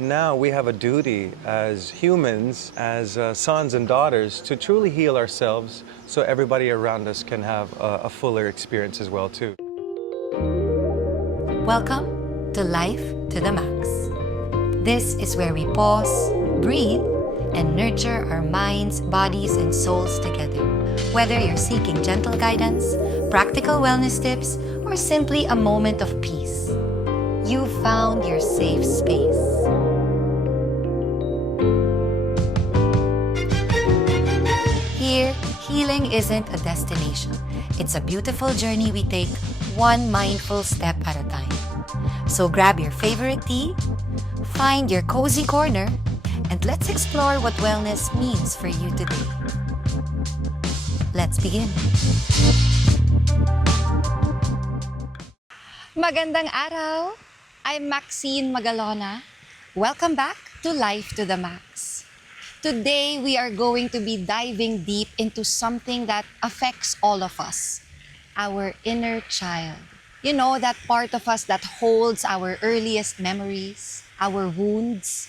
now we have a duty as humans, as sons and daughters, to truly heal ourselves so everybody around us can have a fuller experience as well too. Welcome to Life to the Max. This is where we pause, breathe, and nurture our minds, bodies, and souls together. Whether you're seeking gentle guidance, practical wellness tips, or simply a moment of peace, you've found your safe space. Here, healing isn't a destination. It's a beautiful journey we take one mindful step at a time. So grab your favorite tea, find your cozy corner, and let's explore what wellness means for you today. Let's begin. Magandang araw! I'm Maxine Magalona. Welcome back to Life to the Max. Today, we are going to be diving deep into something that affects all of us, our inner child. You know, that part of us that holds our earliest memories, our wounds,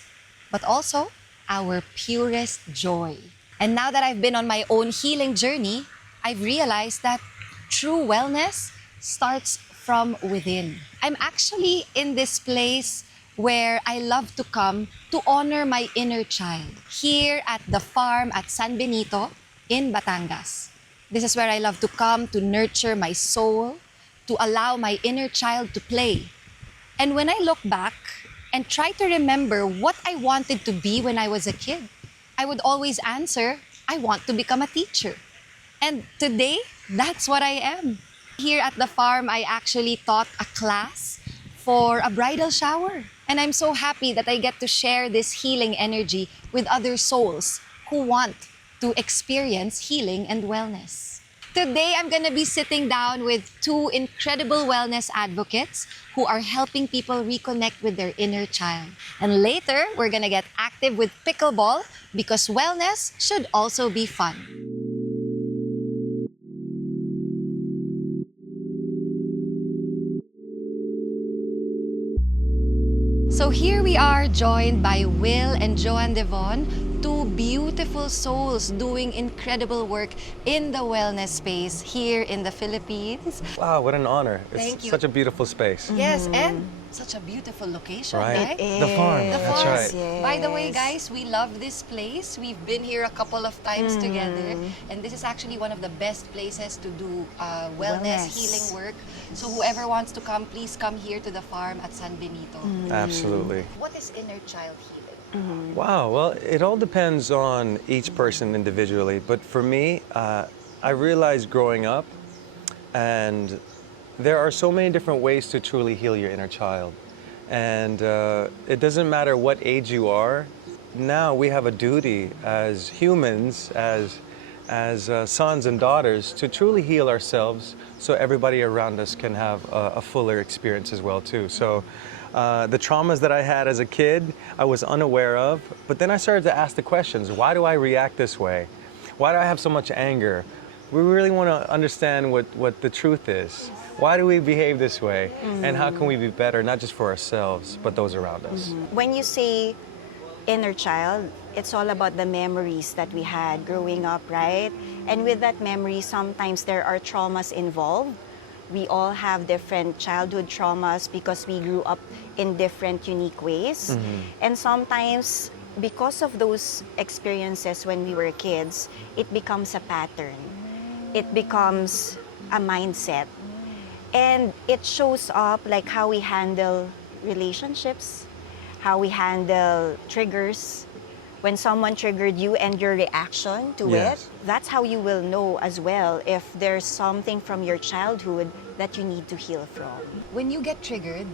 but also our purest joy. And now that I've been on my own healing journey, I've realized that true wellness starts from within. I'm actually in this place where I love to come to honor my inner child, here at the farm at San Benito in Batangas. This is where I love to come to nurture my soul, to allow my inner child to play. And when I look back and try to remember what I wanted to be when I was a kid, I would always answer, I want to become a teacher. And today, that's what I am. Here at the farm, I actually taught a class for a bridal shower. And I'm so happy that I get to share this healing energy with other souls who want to experience healing and wellness. Today, I'm going to be sitting down with two incredible wellness advocates who are helping people reconnect with their inner child. And later, we're going to get active with pickleball because wellness should also be fun. So here we are, joined by Will and Joanne Devaughn, two beautiful souls doing incredible work in the wellness space here in the Philippines. Wow, what an honor. Thank It's you. such a beautiful space. Yes, and such a beautiful location, right? The farm, The that's farm. right. Yes. By the way, guys, we love this place. We've been here a couple of times together, and this is actually one of the best places to do wellness, healing work. So whoever wants to come, please come here to the farm at San Benito. Absolutely. What is inner child healing? Wow, well, it all depends on each person individually. But for me, I realized growing up, and there are so many different ways to truly heal your inner child. And it doesn't matter what age you are. Now we have a duty as humans, as sons and daughters, to truly heal ourselves so everybody around us can have a fuller experience as well too. So the traumas that I had as a kid, I was unaware of, but then I started to ask the questions, why do I react this way? Why do I have so much anger? We really want to understand what the truth is. Why do we behave this way? And how can we be better, not just for ourselves, but those around us? When you say inner child, it's all about the memories that we had growing up, right? And with that memory, sometimes there are traumas involved. We all have different childhood traumas because we grew up in different unique ways. And sometimes, because of those experiences when we were kids, it becomes a pattern. It becomes a mindset. And it shows up like how we handle relationships, how we handle triggers. When someone triggered you and your reaction to Yes. it, that's how you will know as well if there's something from your childhood that you need to heal from. When you get triggered,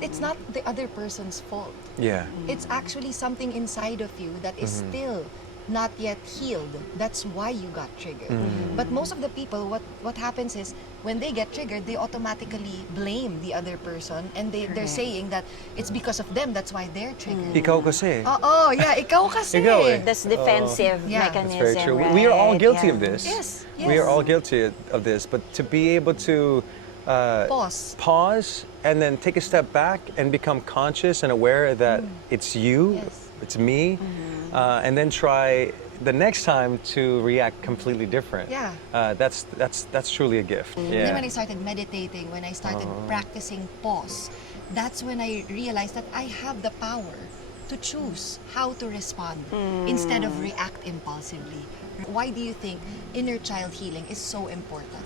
it's not the other person's fault. Yeah. It's actually something inside of you that is still not yet healed. That's why you got triggered. But most of the people, what happens is, when they get triggered, they automatically blame the other person and they're saying that it's because of them, that's why they're triggered. Ikaw kasi. Oh, yeah, ikaw kasi. Ikaw eh. That's defensive Yeah. mechanism. That's very true. Right? We are all guilty Yeah. of this. Yes, We yes. are all guilty of this, but to be able to pause, and then take a step back and become conscious and aware that it's you, Yes. it's me, and then try the next time to react completely different. Yeah. That's truly a gift. Then Yeah. when I started meditating, when I started practicing pause, that's when I realized that I have the power to choose how to respond instead of react impulsively. Why do you think inner child healing is so important?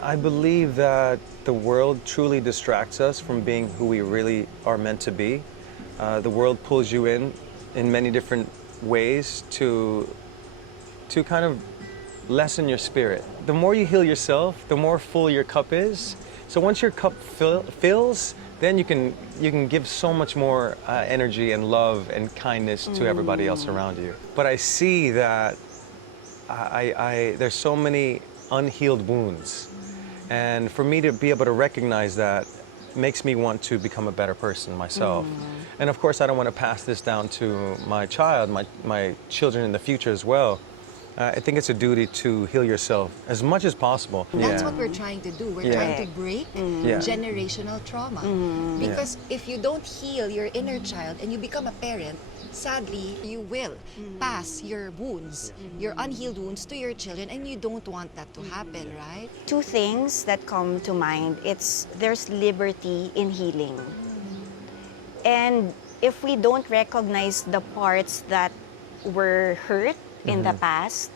I believe that the world truly distracts us from being who we really are meant to be. The world pulls you in many different ways to kind of lessen your spirit. The more you heal yourself, the more full your cup is. So once your cup fills, then you can give so much more energy and love and kindness to everybody else around you. But I see that there's so many unhealed wounds, and for me to be able to recognize that makes me want to become a better person myself. And of course, I don't want to pass this down to my child, my children in the future as well. I think it's a duty to heal yourself as much as possible. That's Yeah. what we're trying to do. We're Yeah. trying to break Yeah. generational trauma. Because if you don't heal your inner child and you become a parent, sadly, you will pass your wounds, your unhealed wounds to your children, and you don't want that to happen, right? Two things that come to mind. There's liberty in healing. And if we don't recognize the parts that were hurt in the past,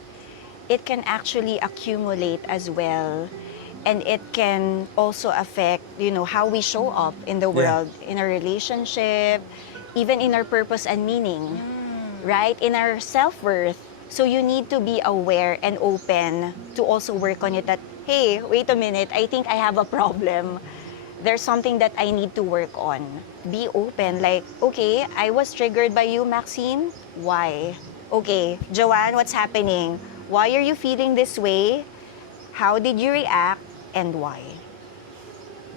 it can actually accumulate as well. And it can also affect, how we show up in the world, in a relationship, even in our purpose and meaning, right? In our self-worth. So you need to be aware and open to also work on it that, hey, wait a minute, I think I have a problem. There's something that I need to work on. Be open, like, okay, I was triggered by you, Maxine. Why? Okay, Joanne, what's happening? Why are you feeling this way? How did you react? And why?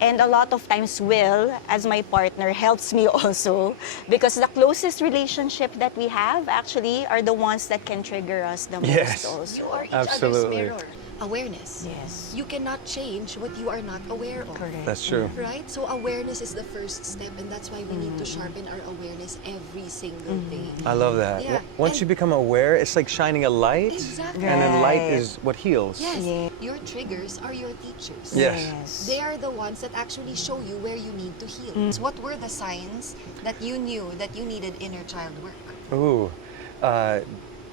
And a lot of times Will, as my partner, helps me also because the closest relationship that we have actually are the ones that can trigger us the most Yes. also. You are each Absolutely. other's mirror. Awareness. Yes. You cannot change what you are not aware of. Correct. That's true. Right? So awareness is the first step, and that's why we need to sharpen our awareness every single day. I love that. Yeah. Once And- you become aware, it's like shining a light, Exactly. and then light Right. is what heals. Yes. Yeah. Your triggers are your teachers. Yes. They are the ones that actually show you where you need to heal. So what were the signs that you knew that you needed inner child work? Ooh,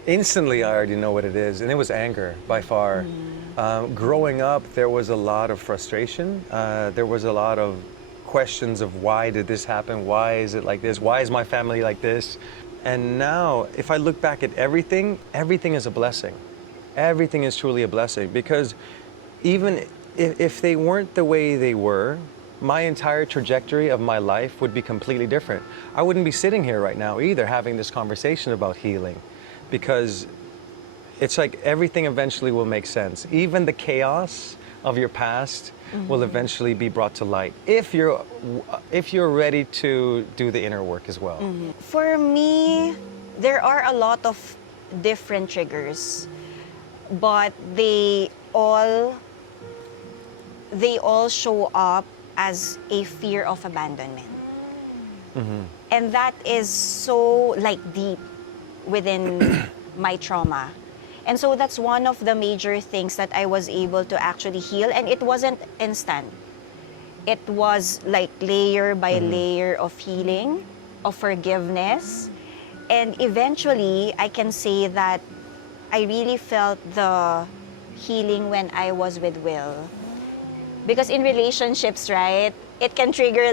instantly I already know what it is, and it was anger by far. Growing up, there was a lot of frustration. There was a lot of questions of why did this happen? Why is it like this? Why is my family like this? And now, if I look back at everything, everything is a blessing. Everything is truly a blessing because even if they weren't the way they were, my entire trajectory of my life would be completely different. I wouldn't be sitting here right now either having this conversation about healing because it's like everything eventually will make sense. Even the chaos of your past will eventually be brought to light if you're ready to do the inner work as well. For me, there are a lot of different triggers, but they all show up as a fear of abandonment. And that is so deep within my trauma. And so that's one of the major things that I was able to actually heal, and it wasn't instant. It was like layer by layer of healing, of forgiveness. And eventually, I can say that I really felt the healing when I was with Will. Because in relationships, right, it can trigger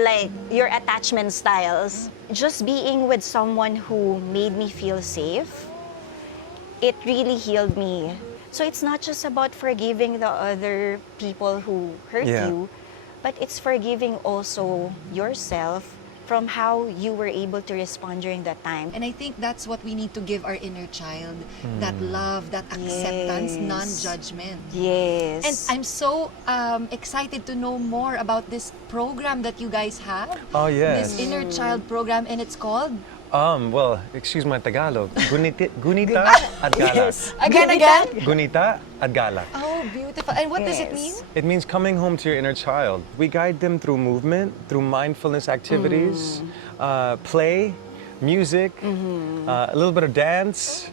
your attachment styles. Just being with someone who made me feel safe, it really healed me. So it's not just about forgiving the other people who hurt Yeah. you, but it's forgiving also yourself from how you were able to respond during that time. And I think that's what we need to give our inner child, that love, that acceptance, Yes. non-judgment. Yes. And I'm so excited to know more about this program that you guys have. Oh, yes. This inner child program, and it's called Well, excuse my Tagalog. Gunita at galak. Yes. Again. Gunita at galak. Oh, beautiful. And what does it mean? It means coming home to your inner child. We guide them through movement, through mindfulness activities, play, music, a little bit of dance,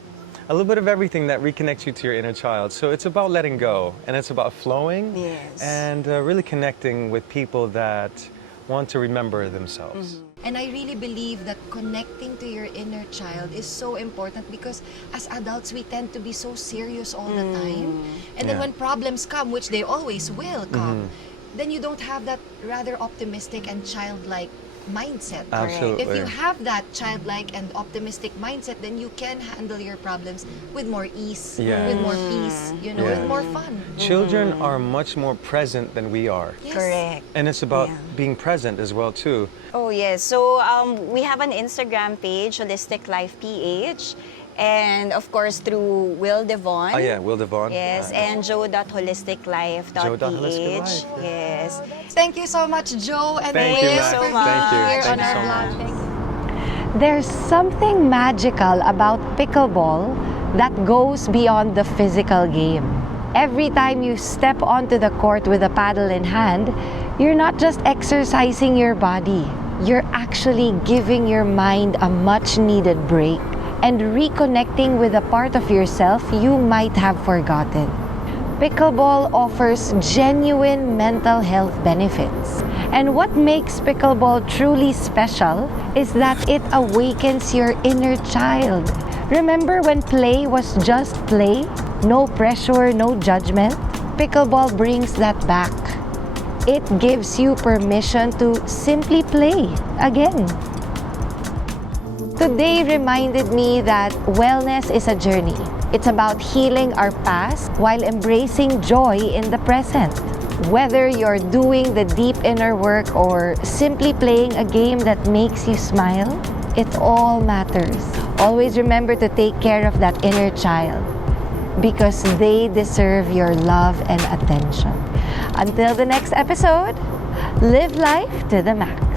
a little bit of everything that reconnects you to your inner child. So it's about letting go, and it's about flowing, Yes. and really connecting with people that want to remember themselves. And I really believe that connecting to your inner child is so important because as adults, we tend to be so serious all the time. And then Yeah. when problems come, which they always will come, then you don't have that rather optimistic and childlike mindset. Absolutely. If you have that childlike and optimistic mindset, then you can handle your problems with more ease, Yeah. with more peace, Yeah. with more fun. Children are much more present than we are. Yes. Correct. And it's about Yeah. being present as well, too. Oh, yes. So we have an Instagram page, Holistic Life PH. And of course, through Will Devaughn. Oh, yeah, Will Devaughn. Yes, and joe.holisticlife.ph. Joe.holisticlife, Yes. Thank you so much, Joe and Thank Will, you, Mac. for Thank being you. here Thank on you our so vlog. much. Thank you. There's something magical about pickleball that goes beyond the physical game. Every time you step onto the court with a paddle in hand, you're not just exercising your body, you're actually giving your mind a much needed break and reconnecting with a part of yourself you might have forgotten. Pickleball offers genuine mental health benefits. And what makes pickleball truly special is that it awakens your inner child. Remember when play was just play? No pressure, no judgment? Pickleball brings that back. It gives you permission to simply play again. Today reminded me that wellness is a journey. It's about healing our past while embracing joy in the present. Whether you're doing the deep inner work or simply playing a game that makes you smile, it all matters. Always remember to take care of that inner child because they deserve your love and attention. Until the next episode, live life to the max.